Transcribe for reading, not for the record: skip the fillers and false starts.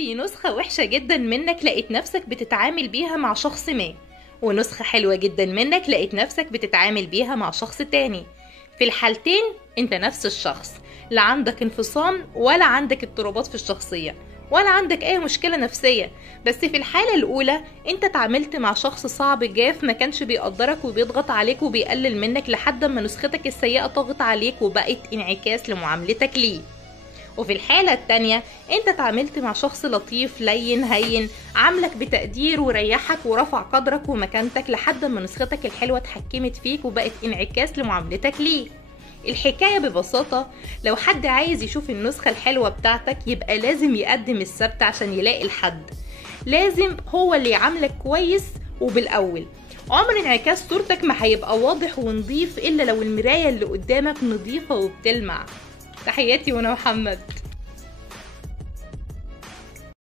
في نسخة وحشة جدا منك لقيت نفسك بتتعامل بيها مع شخص ما، ونسخة حلوة جدا منك لقيت نفسك بتتعامل بيها مع شخص تاني. في الحالتين انت نفس الشخص، لا عندك انفصام ولا عندك اضطرابات في الشخصية ولا عندك اي مشكلة نفسية. بس في الحالة الاولى انت تعاملت مع شخص صعب جاف ما كانش بيقدرك وبيضغط عليك وبيقلل منك لحد ما نسختك السيئة طغت عليك وبقت انعكاس لمعاملتك ليه. وفي الحالة التانية انت تعاملت مع شخص لطيف لين هين عاملك بتقدير وريحك ورفع قدرك ومكانتك لحد ما نسختك الحلوة اتحكمت فيك وبقت انعكاس لمعاملتك ليه. الحكاية ببساطة لو حد عايز يشوف النسخة الحلوة بتاعتك يبقى لازم يقدم السبت عشان يلاقي الحد، لازم هو اللي يعاملك كويس. وبالأول عمر انعكاس صورتك ما هيبقى واضح ونضيف إلا لو المراية اللي قدامك نضيفة وبتلمع. تحياتي وانا محمد.